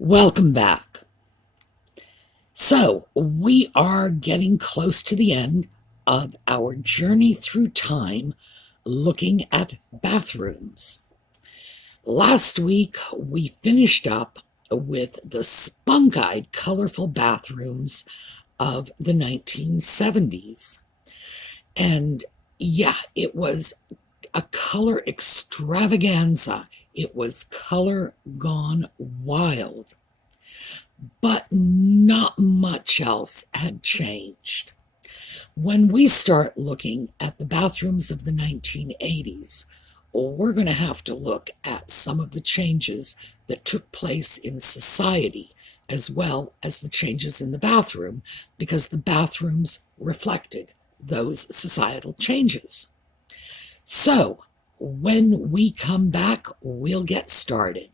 Welcome back. So, we are getting close to the end of our journey through time looking at bathrooms. Last week, we finished up with the spunk-eyed, colorful bathrooms of the 1970s. And yeah, it was a color extravaganza. It was color gone wild. But not much else had changed. When we start looking at the bathrooms of the 1980s, we're going to have to look at some of the changes that took place in society, as well as the changes in the bathroom, because the bathrooms reflected those societal changes. So, when we come back, we'll get started.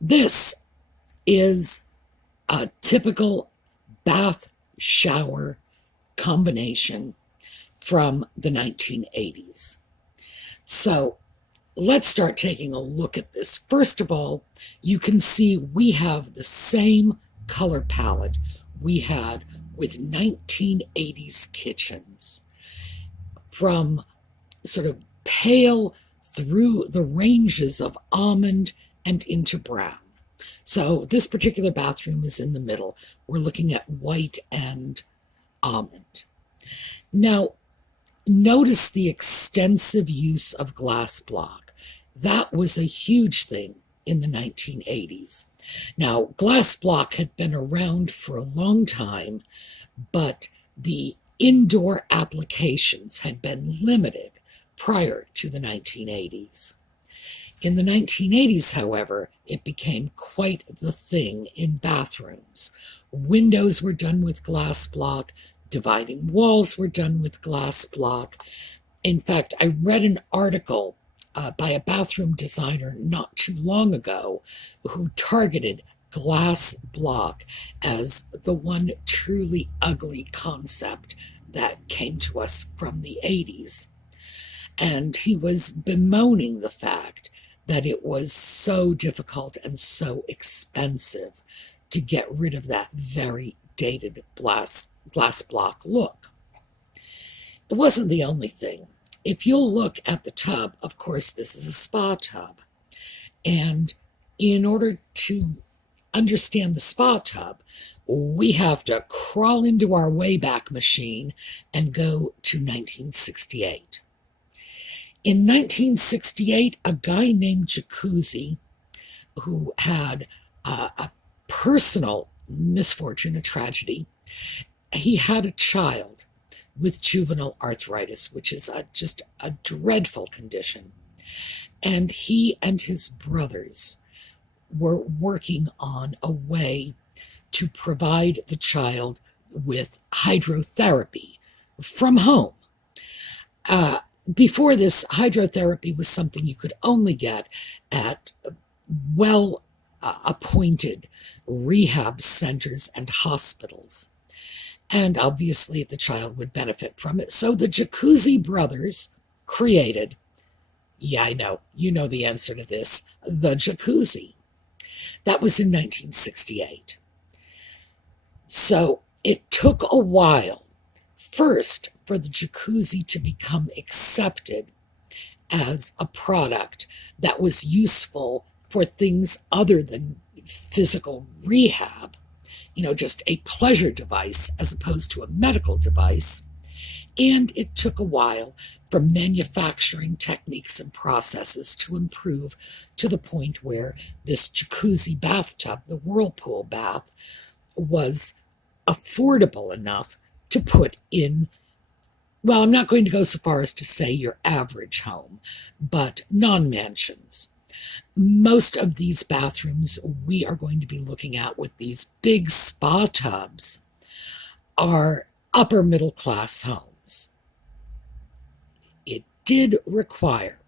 This is a typical bath shower combination from the 1980s. So let's start taking a look at this. First of all, you can see we have the same color palette we had with 1980s kitchens, from sort of pale through the ranges of almond and into brown. So this particular bathroom is in the middle. We're looking at white and almond. Now, notice the extensive use of glass block. That was a huge thing in the 1980s. Now, glass block had been around for a long time, but the indoor applications had been limited prior to the 1980s. In the 1980s, however, it became quite the thing in bathrooms. Windows were done with glass block, dividing walls were done with glass block. In fact, I read an article by a bathroom designer not too long ago who targeted glass block as the one truly ugly concept that came to us from the 80s. And he was bemoaning the fact that it was so difficult and so expensive to get rid of that very dated glass block look. It wasn't the only thing. If you'll look at the tub, of course, this is a spa tub. And in order to understand the spa tub, we have to crawl into our Wayback Machine and go to 1968. In 1968, a guy named Jacuzzi, who had a personal misfortune, a tragedy, he had a child with juvenile arthritis, which is just a dreadful condition. And he and his brothers were working on a way to provide the child with hydrotherapy from home. Before this, hydrotherapy was something you could only get at well-appointed rehab centers and hospitals. And obviously the child would benefit from it. So the Jacuzzi brothers created, yeah, I know, you know the answer to this, the Jacuzzi. That was in 1968. So it took a while, first, for the Jacuzzi to become accepted as a product that was useful for things other than physical rehab, just a pleasure device as opposed to a medical device. And it took a while for manufacturing techniques and processes to improve to the point where this Jacuzzi bathtub, the whirlpool bath, was affordable enough to put in, well, I'm not going to go so far as to say your average home, but non-mansions. Most of these bathrooms we are going to be looking at with these big spa tubs are upper middle class homes. did require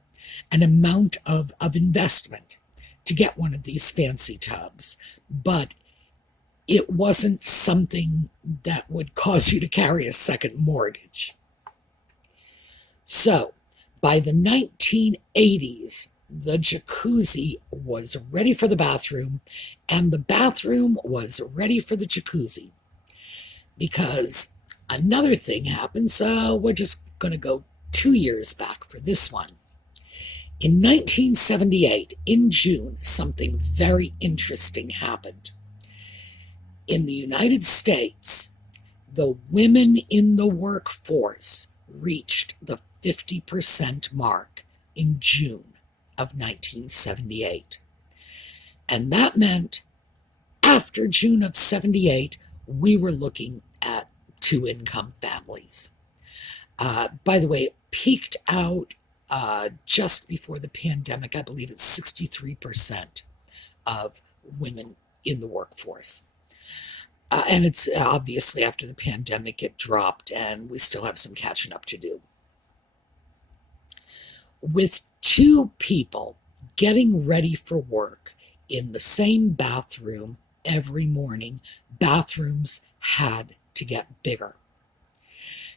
an amount of investment to get one of these fancy tubs, but it wasn't something that would cause you to carry a second mortgage. So, by the 1980s, the jacuzzi was ready for the bathroom, and the bathroom was ready for the jacuzzi. Because another thing happened, so we're just going to go 2 years back for this one. In 1978, in June, something very interesting happened. In the United States, the women in the workforce reached the 50% mark in June of 1978. And that meant after June of 78, we were looking at two-income families. By the way, it peaked out just before the pandemic. I believe it's 63% of women in the workforce. And it's obviously after the pandemic, it dropped, and we still have some catching up to do. With two people getting ready for work in the same bathroom every morning, bathrooms had to get bigger.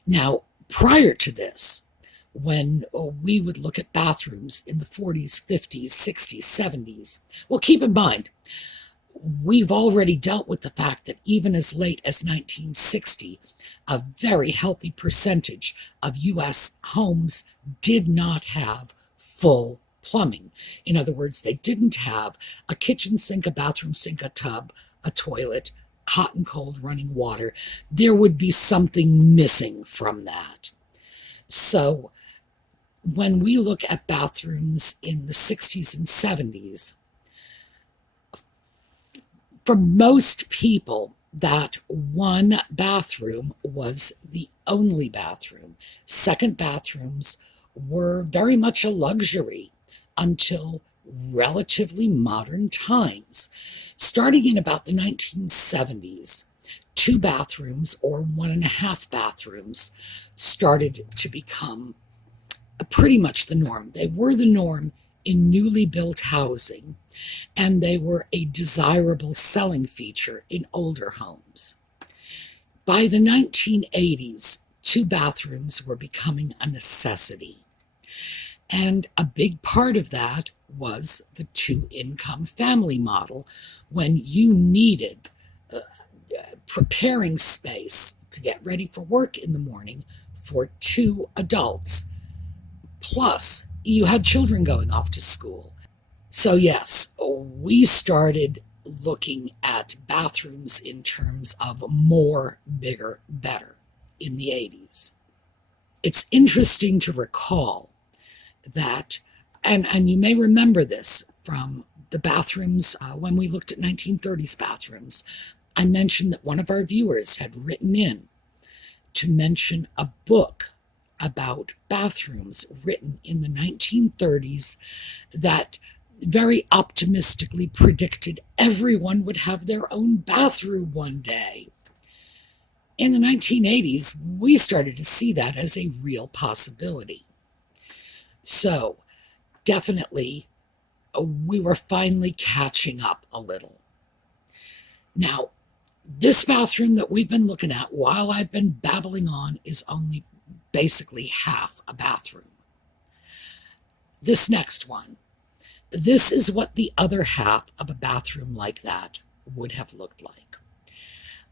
Now, prior to this, when we would look at bathrooms in the 40s, 50s, 60s, 70s, well, keep in mind, we've already dealt with the fact that even as late as 1960, a very healthy percentage of U.S. homes did not have full plumbing. In other words, they didn't have a kitchen sink, a bathroom sink, a tub, a toilet, hot and cold running water. There would be something missing from that. So when we look at bathrooms in the 60s and 70s, for most people, that one bathroom was the only bathroom. Second bathrooms were very much a luxury until relatively modern times. Starting in about the 1970s, two bathrooms or 1.5 bathrooms started to become pretty much the norm. They were the norm in newly built housing, and they were a desirable selling feature in older homes. By the 1980s, two bathrooms were becoming a necessity. And a big part of that was the two-income family model, when you needed preparing space to get ready for work in the morning for two adults. Plus, you had children going off to school. So yes, we started looking at bathrooms in terms of more, bigger, better in the 80s. It's interesting to recall that, and you may remember this from the bathrooms when we looked at 1930s bathrooms. I mentioned that one of our viewers had written in to mention a book about bathrooms written in the 1930s that very optimistically predicted everyone would have their own bathroom one day. In the 1980s, we started to see that as a real possibility. So, definitely, we were finally catching up a little. Now, this bathroom that we've been looking at while I've been babbling on is only basically half a bathroom. This next one, this is what the other half of a bathroom like that would have looked like.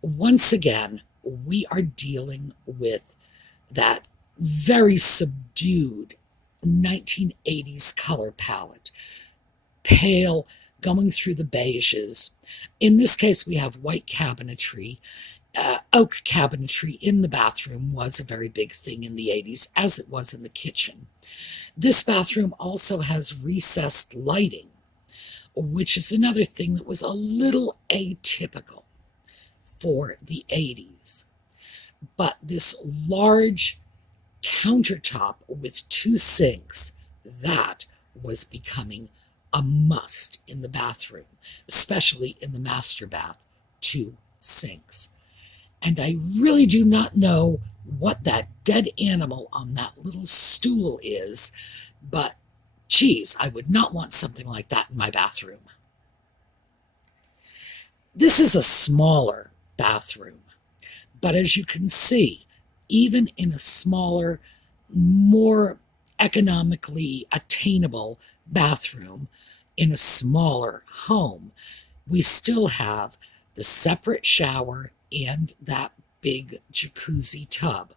Once again, we are dealing with that very subdued 1980s color palette. Pale, going through the beiges. In this case, we have white cabinetry. Oak cabinetry in the bathroom was a very big thing in the 80s, as it was in the kitchen. This bathroom also has recessed lighting, which is another thing that was a little atypical for the 80s. But this large countertop with two sinks, that was becoming a must in the bathroom, especially in the master bath, two sinks. And I really do not know what that dead animal on that little stool is, but geez, I would not want something like that in my bathroom. This is a smaller bathroom, but as you can see, even in a smaller, more economically attainable bathroom in a smaller home, we still have the separate shower and that big jacuzzi tub.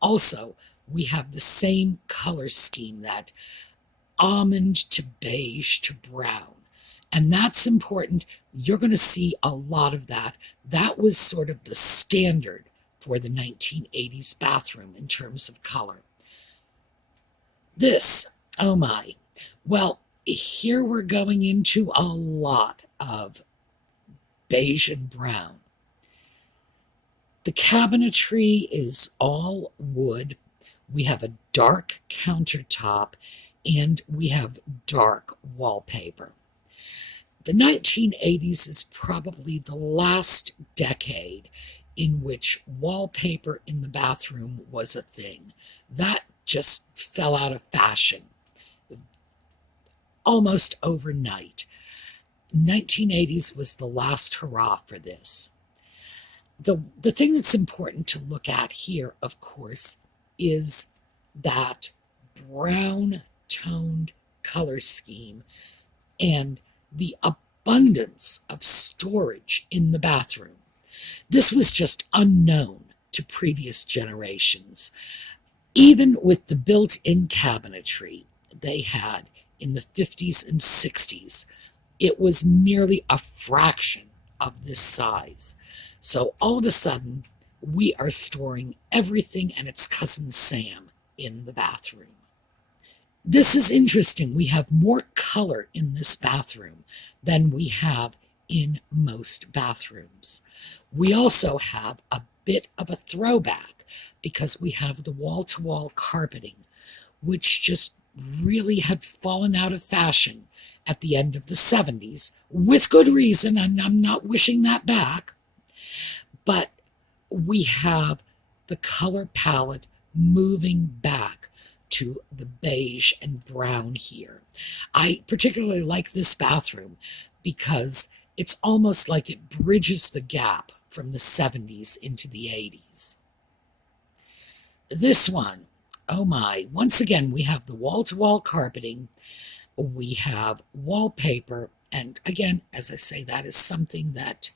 Also, we have the same color scheme, that almond to beige to brown. And that's important. You're going to see a lot of that. That was sort of the standard for the 1980s bathroom in terms of color. This, oh my. Well, here we're going into a lot of beige and brown. The cabinetry is all wood. We have a dark countertop and we have dark wallpaper. The 1980s is probably the last decade in which wallpaper in the bathroom was a thing. That just fell out of fashion almost overnight. 1980s was the last hurrah for this. The thing that's important to look at here, of course, is that brown toned color scheme and the abundance of storage in the bathroom. This was just unknown to previous generations. Even with the built-in cabinetry they had in the 50s and 60s, it was merely a fraction of this size. So all of a sudden, we are storing everything and its cousin Sam in the bathroom. This is interesting. We have more color in this bathroom than we have in most bathrooms. We also have a bit of a throwback because we have the wall-to-wall carpeting, which just really had fallen out of fashion at the end of the 70s, with good reason. I'm not wishing that back. But we have the color palette moving back to the beige and brown here. I particularly like this bathroom because it's almost like it bridges the gap from the 70s into the 80s. This one, oh my, once again, we have the wall-to-wall carpeting, we have wallpaper, and again, as I say, that is something that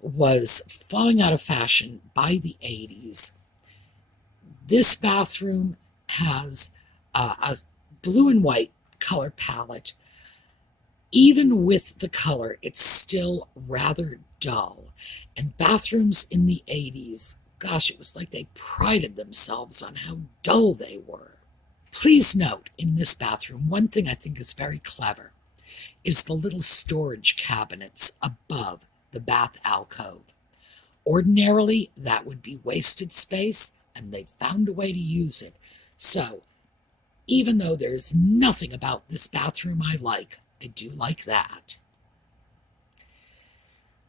was falling out of fashion by the 80s. This bathroom has a blue and white color palette. Even with the color, it's still rather dull. And bathrooms in the 80s, gosh, it was like they prided themselves on how dull they were. Please note, in this bathroom, one thing I think is very clever is the little storage cabinets above the bath alcove. Ordinarily, that would be wasted space, and they found a way to use it. So, even though there's nothing about this bathroom I do like that.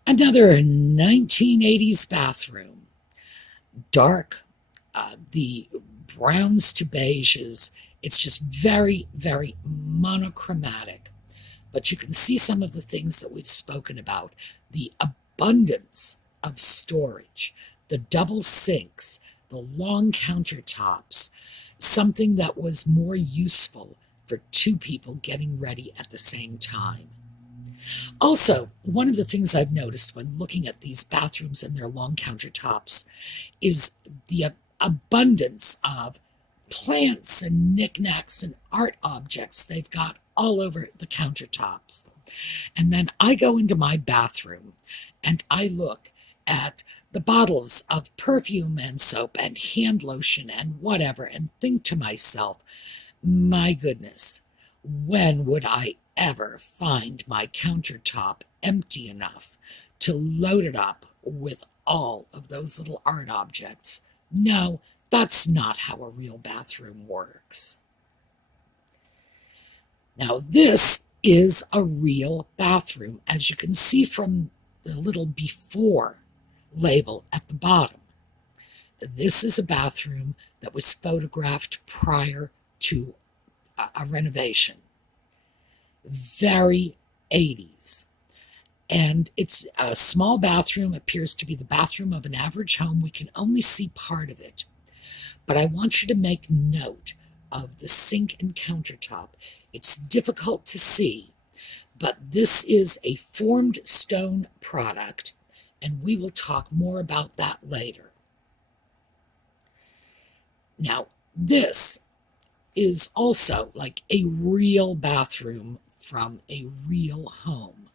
Another 1980s bathroom. Dark, the browns to beiges. It's just very, very monochromatic. But you can see some of the things that we've spoken about. The abundance of storage, the double sinks, the long countertops, something that was more useful for two people getting ready at the same time. Also, one of the things I've noticed when looking at these bathrooms and their long countertops is the abundance of plants and knickknacks and art objects they've got all over the countertops. And then I go into my bathroom and I look at the bottles of perfume and soap and hand lotion and whatever and think to myself, my goodness, when would I ever find my countertop empty enough to load it up with all of those little art objects? No, that's not how a real bathroom works. Now, this is a real bathroom, as you can see from the little before label at the bottom. This is a bathroom that was photographed prior to a renovation. Very 80s. And it's a small bathroom, appears to be the bathroom of an average home. We can only see part of it. But I want you to make note of the sink and countertop. It's difficult to see, but this is a formed stone product, and we will talk more about that later. Now, this is also like a real bathroom from a real home.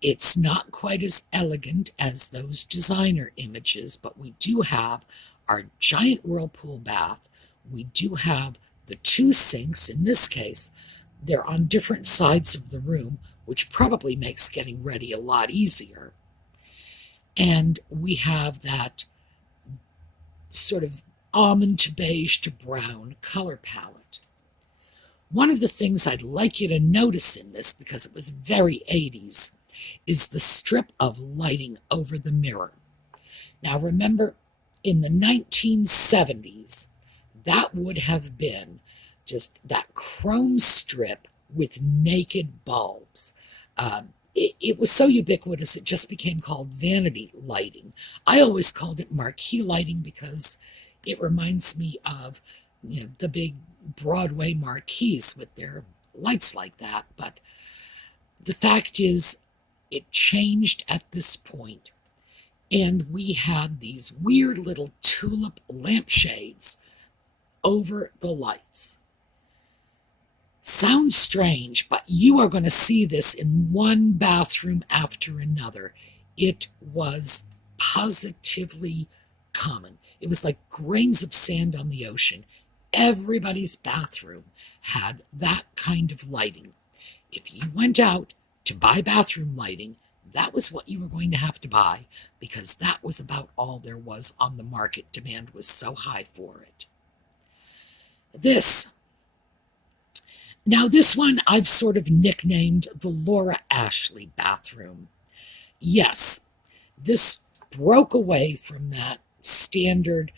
It's not quite as elegant as those designer images, but we do have our giant whirlpool bath. We do have the two sinks. In this case, they're on different sides of the room, which probably makes getting ready a lot easier. And we have that sort of almond to beige to brown color palette. One of the things I'd like you to notice in this, because it was very 80s, is the strip of lighting over the mirror. Now remember, in the 1970s, that would have been just that chrome strip with naked bulbs. It was so ubiquitous it just became called vanity lighting. I always called it marquee lighting because it reminds me of, the big Broadway marquees with their lights like that. But the fact is, it changed at this point, and we had these weird little tulip lampshades over the lights. Sounds strange, but you are going to see this in one bathroom after another. It was positively common. It was like grains of sand on the ocean. Everybody's bathroom had that kind of lighting. If you went out to buy bathroom lighting, that was what you were going to have to buy, because that was about all there was on the market. Demand was so high for it. This one I've sort of nicknamed the Laura Ashley bathroom. Yes, this broke away from that standard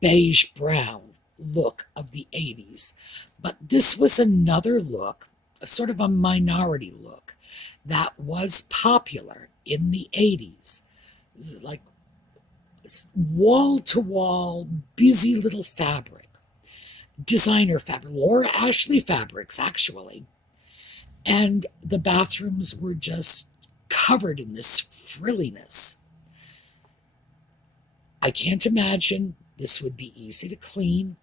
beige brown look of the 80s, but this was another look, a sort of a minority look, that was popular in the 80s. This is like wall-to-wall, busy little fabric. Designer fabric, Laura Ashley fabrics, actually. And the bathrooms were just covered in this frilliness. I can't imagine this would be easy to clean.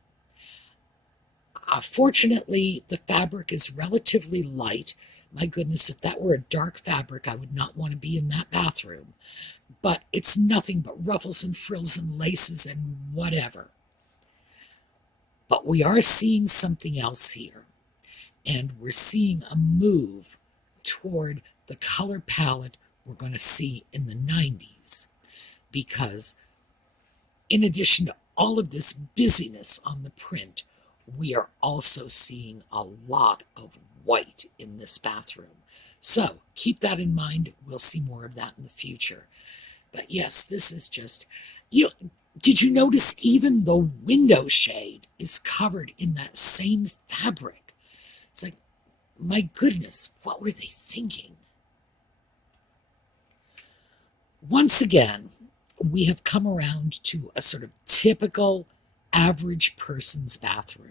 Fortunately, the fabric is relatively light. My goodness, if that were a dark fabric, I would not want to be in that bathroom. But it's nothing but ruffles and frills and laces and whatever. But we are seeing something else here. And we're seeing a move toward the color palette we're going to see in the 90s. Because in addition to all of this busyness on the print, we are also seeing a lot of white in this bathroom. So keep that in mind. We'll see more of that in the future. But yes, this is just, did you notice even the window shade is covered in that same fabric? It's like, my goodness, what were they thinking? Once again, we have come around to a sort of typical average person's bathroom.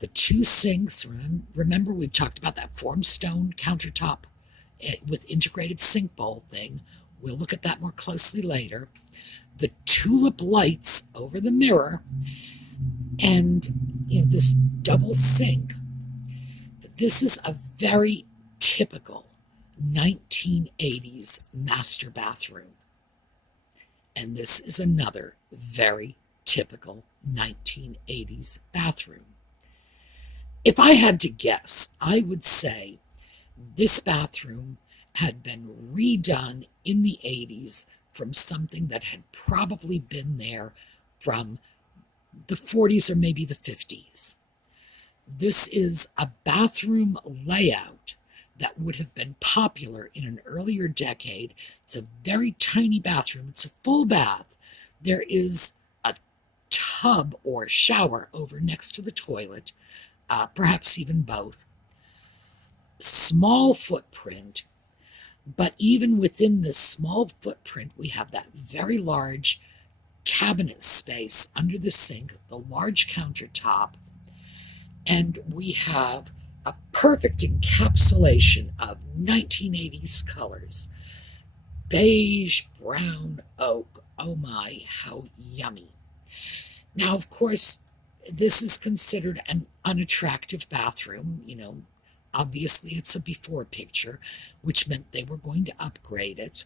The two sinks, remember we've talked about that formed stone countertop with integrated sink bowl thing. We'll look at that more closely later. The tulip lights over the mirror, and this double sink. This is a very typical 1980s master bathroom. And this is another very typical 1980s bathroom. If I had to guess, I would say this bathroom had been redone in the 80s from something that had probably been there from the 40s or maybe the 50s. This is a bathroom layout that would have been popular in an earlier decade. It's a very tiny bathroom. It's a full bath. There is a tub or shower over next to the toilet, perhaps even both. Small footprint, but even within this small footprint, we have that very large cabinet space under the sink, the large countertop, and we have a perfect encapsulation of 1980s colors. Beige, brown, oak. Oh my, how yummy. Now, of course, this is considered an unattractive bathroom. Obviously it's a before picture, which meant they were going to upgrade it.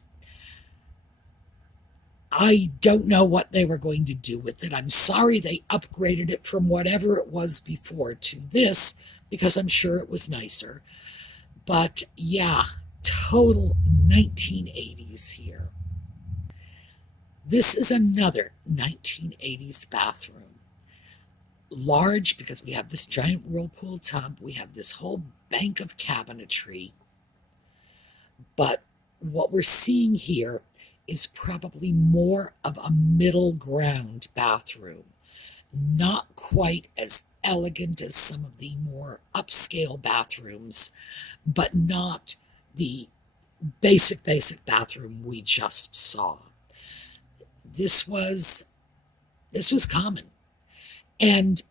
I don't know what they were going to do with it. I'm sorry they upgraded it from whatever it was before to this, because I'm sure it was nicer. But yeah, total 1980s here. This is another 1980s bathroom. Large, because we have this giant whirlpool tub, we have this whole bank of cabinetry. But what we're seeing here is probably more of a middle ground bathroom. Not quite as elegant as some of the more upscale bathrooms, but not the basic bathroom we just saw. This was common. And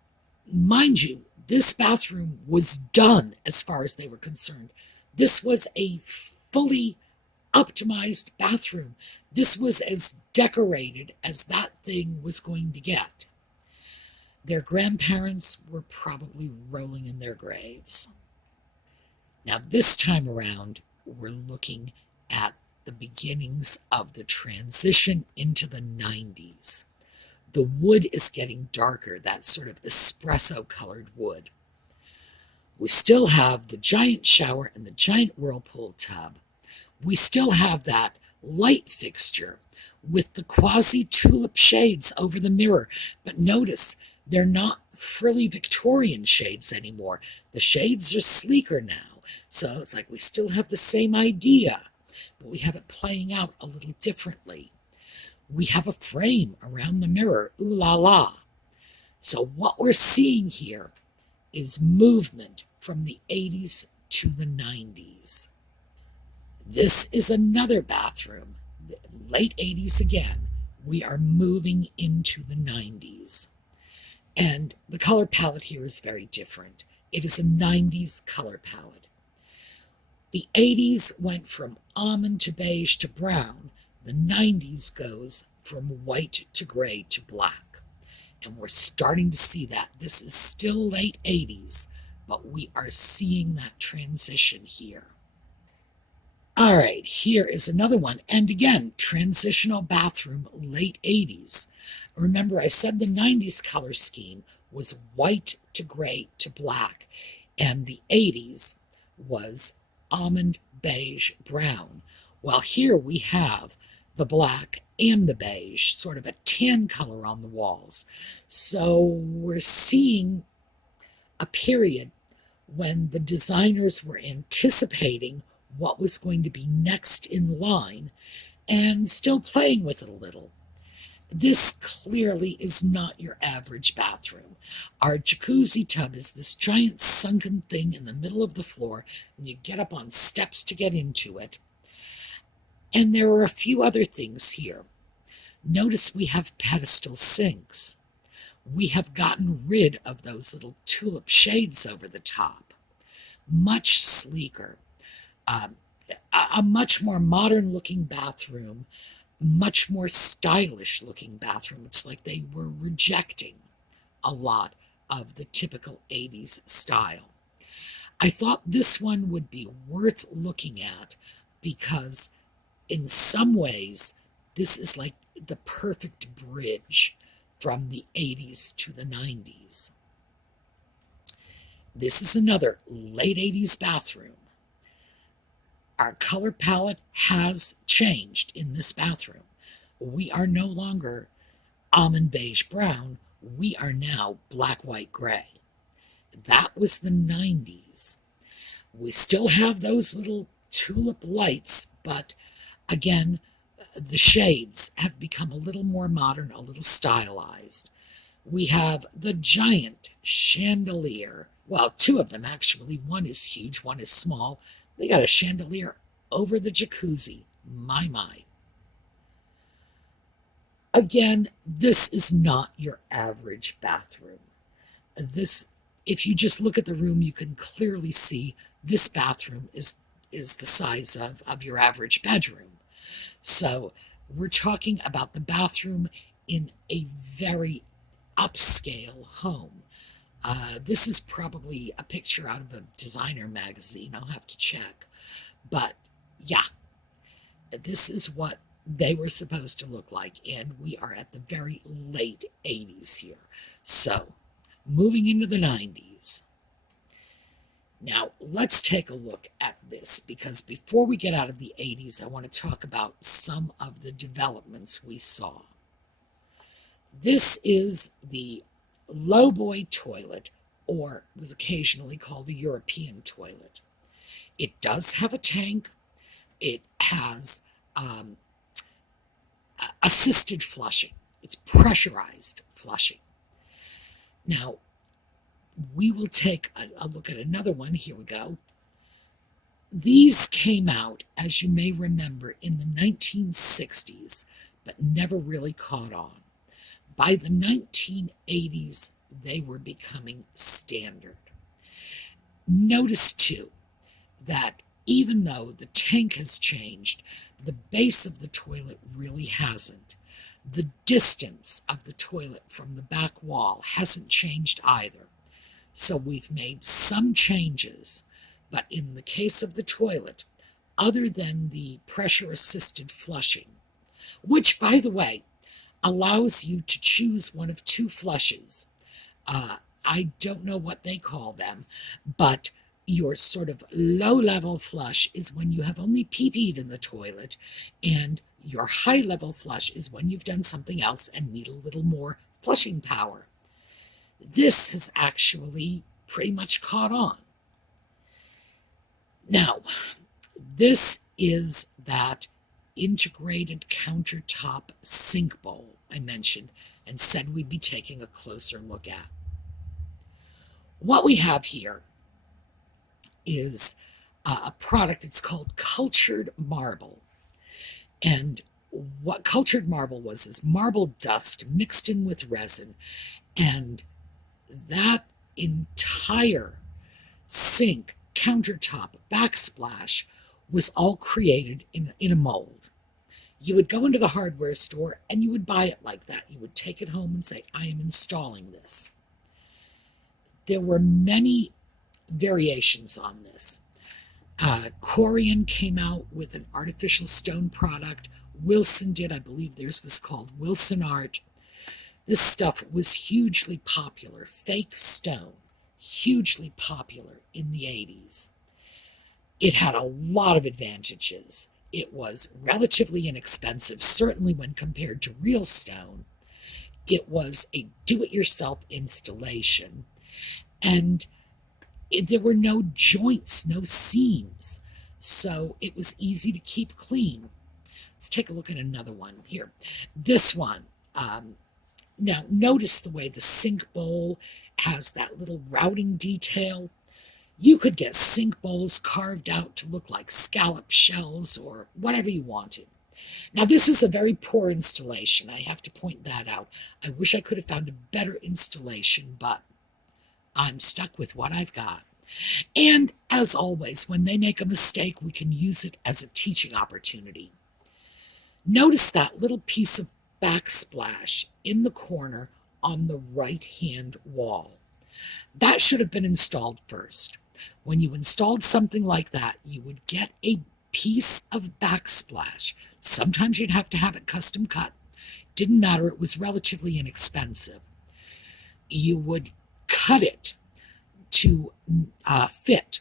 mind you, this bathroom was done as far as they were concerned. This was a fully optimized bathroom. This was as decorated as that thing was going to get. Their grandparents were probably rolling in their graves. Now, this time around, we're looking at the beginnings of the transition into the 90s. The wood is getting darker, that sort of espresso-colored wood. We still have the giant shower and the giant whirlpool tub. We still have that light fixture with the quasi-tulip shades over the mirror. But notice, they're not frilly Victorian shades anymore. The shades are sleeker now. So it's like we still have the same idea, but we have it playing out a little differently. We have a frame around the mirror. Ooh la la. So what we're seeing here is movement from the 80s to the 90s. This is another bathroom. Late 80s again. We are moving into the 90s. And the color palette here is very different. It is a 90s color palette. The 80s went from almond to beige to brown. The 90s goes from white to gray to black. And we're starting to see that. This is still late 80s, but we are seeing that transition here. All right, here is another one. And again, transitional bathroom, late 80s. Remember, I said the 90s color scheme was white to gray to black, and the 80s was almond, beige, brown. Well, here we have the black and the beige, sort of a tan color on the walls. So we're seeing a period when the designers were anticipating what was going to be next in line and still playing with it a little. This clearly is not your average bathroom. Our jacuzzi tub is this giant sunken thing in the middle of the floor, and you get up on steps to get into it. And there are a few other things here. Notice we have pedestal sinks. We have gotten rid of those little tulip shades over the top. Much sleeker. A much more modern looking bathroom, much more stylish looking bathroom. It's like they were rejecting a lot of the typical 80s style. I thought this one would be worth looking at because in some ways this is like the perfect bridge from the 80s to the 90s. This is another late 80s bathroom. Our color palette has changed in this bathroom. We are no longer almond beige brown. We are now black, white, gray. That was the 90s. We still have those little tulip lights, but again, the shades have become a little more modern, a little stylized. We have the giant chandelier. Well, two of them actually. One is huge, one is small. They got a chandelier over the jacuzzi. My. Again, this is not your average bathroom. This, if you just look at the room, you can clearly see this bathroom is the size of your average bedroom. So we're talking about the bathroom in a very upscale home. This is probably a picture out of a designer magazine. I'll have to check. But yeah, this is what they were supposed to look like. And we are at the very late 80s here. So moving into the 90s. Now, let's take a look at this, because before we get out of the 80s, I want to talk about some of the developments we saw. This is the lowboy toilet, or was occasionally called a European toilet. It does have a tank. It has assisted flushing. It's pressurized flushing. Now, we will take a look at another one. Here we go. These came out, as you may remember, in the 1960s, but never really caught on. By the 1980s, they were becoming standard. Notice, too, that even though the tank has changed, the base of the toilet really hasn't. The distance of the toilet from the back wall hasn't changed either. So we've made some changes, but in the case of the toilet, other than the pressure-assisted flushing, which, by the way, allows you to choose one of two flushes. I don't know what they call them, but your sort of low-level flush is when you have only pee-peed in the toilet, and your high-level flush is when you've done something else and need a little more flushing power. This has actually pretty much caught on. Now, this is that integrated countertop sink bowl I mentioned and said we'd be taking a closer look at. What we have here is a product. It's called cultured marble. And what cultured marble was is marble dust mixed in with resin, and that entire sink, countertop, backsplash was all created in a mold. You would go into the hardware store and you would buy it like that. You would take it home and say, I am installing this. There were many variations on this. Corian came out with an artificial stone product. Wilson did. I believe theirs was called Wilson Art. This stuff was hugely popular. Fake stone, hugely popular in the 80s. It had a lot of advantages. It was relatively inexpensive, certainly when compared to real stone. It was a do-it-yourself installation. And there were no joints, no seams. So it was easy to keep clean. Let's take a look at another one here. This one. Now, notice the way the sink bowl has that little routing detail. You could get sink bowls carved out to look like scallop shells or whatever you wanted. Now, this is a very poor installation. I have to point that out. I wish I could have found a better installation, but I'm stuck with what I've got. And as always, when they make a mistake, we can use it as a teaching opportunity. Notice that little piece of backsplash in the corner on the right-hand wall. That should have been installed first. When you installed something like that, you would get a piece of backsplash. Sometimes you'd have to have it custom cut. Didn't matter, it was relatively inexpensive. You would cut it to fit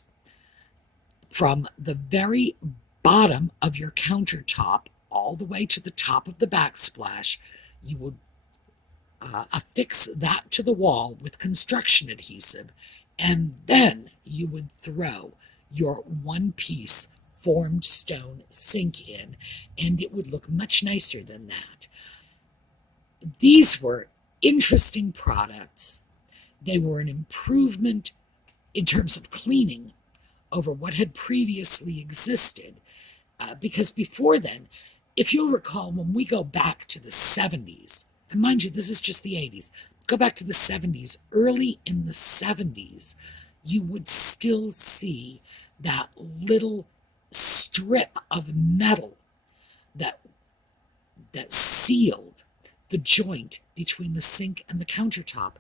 from the very bottom of your countertop all the way to the top of the backsplash. You would affix that to the wall with construction adhesive, and then you would throw your one-piece formed stone sink in, and it would look much nicer than that. These were interesting products. They were an improvement in terms of cleaning over what had previously existed. Because before then, if you'll recall, when we go back to the 70s, and mind you, this is just the 80s, go back to the 70s, early in the 70s, you would still see that little strip of metal that sealed the joint between the sink and the countertop.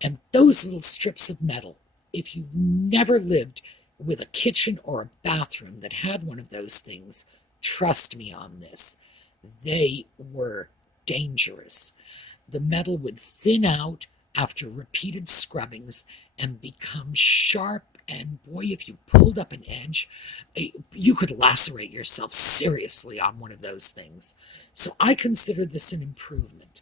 And those little strips of metal, if you've never lived with a kitchen or a bathroom that had one of those things, trust me on this, they were dangerous. The metal would thin out after repeated scrubbings and become sharp, and boy, if you pulled up an edge, you could lacerate yourself seriously on one of those things. So I consider this an improvement.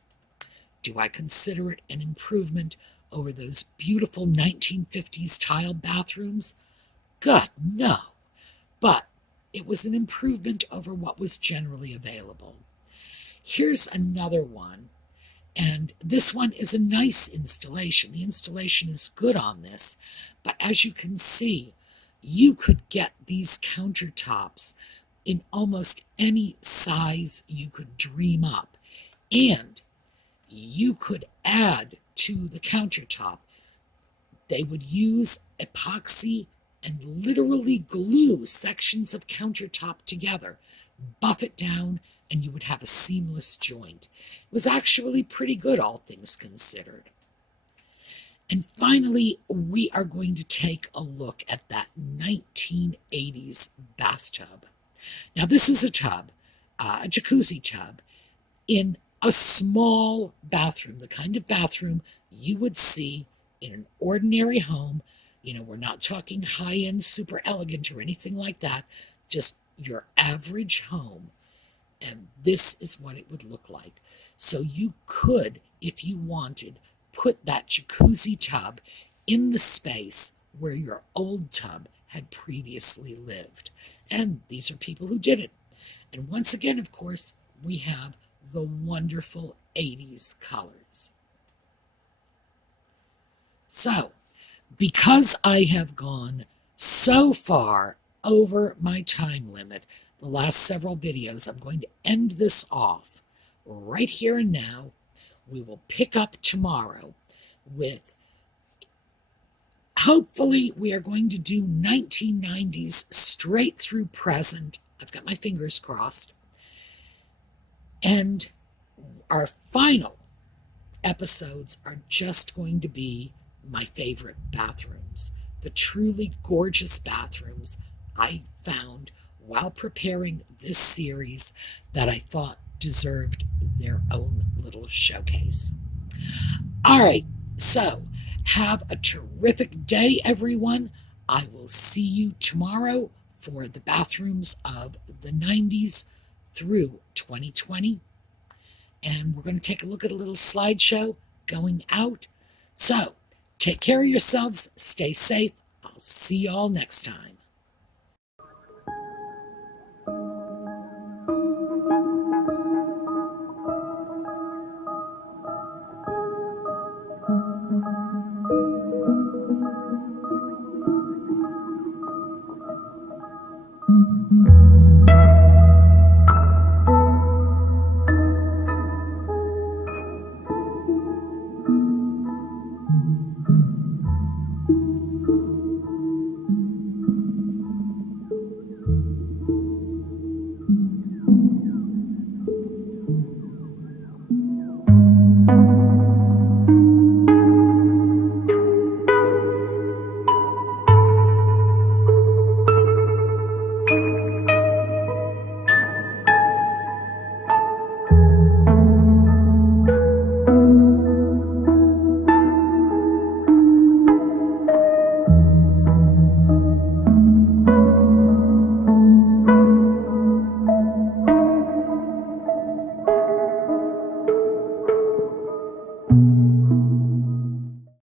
Do I consider it an improvement over those beautiful 1950s tile bathrooms? God, no. But it was an improvement over what was generally available. Here's another one, and this one is a nice installation. The installation is good on this, but as you can see, you could get these countertops in almost any size you could dream up, and you could add to the countertop. They would use epoxy and literally glue sections of countertop together, buff it down, and you would have a seamless joint. It was actually pretty good, all things considered. And finally, we are going to take a look at that 1980s bathtub. Now, this is a tub, a jacuzzi tub, in a small bathroom, the kind of bathroom you would see in an ordinary home. You know, we're not talking high-end, super elegant or anything like that, just your average home. And this is what it would look like. So you could, if you wanted, put that jacuzzi tub in the space where your old tub had previously lived. And these are people who did it. And once again, of course, we have the wonderful 80s colors. So, because I have gone so far over my time limit, the last several videos, I'm going to end this off right here and now. We will pick up tomorrow with, hopefully, we are going to do 1990s straight through present. I've got my fingers crossed. And our final episodes are just going to be my favorite bathrooms, the truly gorgeous bathrooms I found while preparing this series that I thought deserved their own little showcase. All right, so have a terrific day, everyone. I will see you tomorrow for the bathrooms of the 90s through 2020. And we're going to take a look at a little slideshow going out. So, take care of yourselves, stay safe. I'll see you all next time.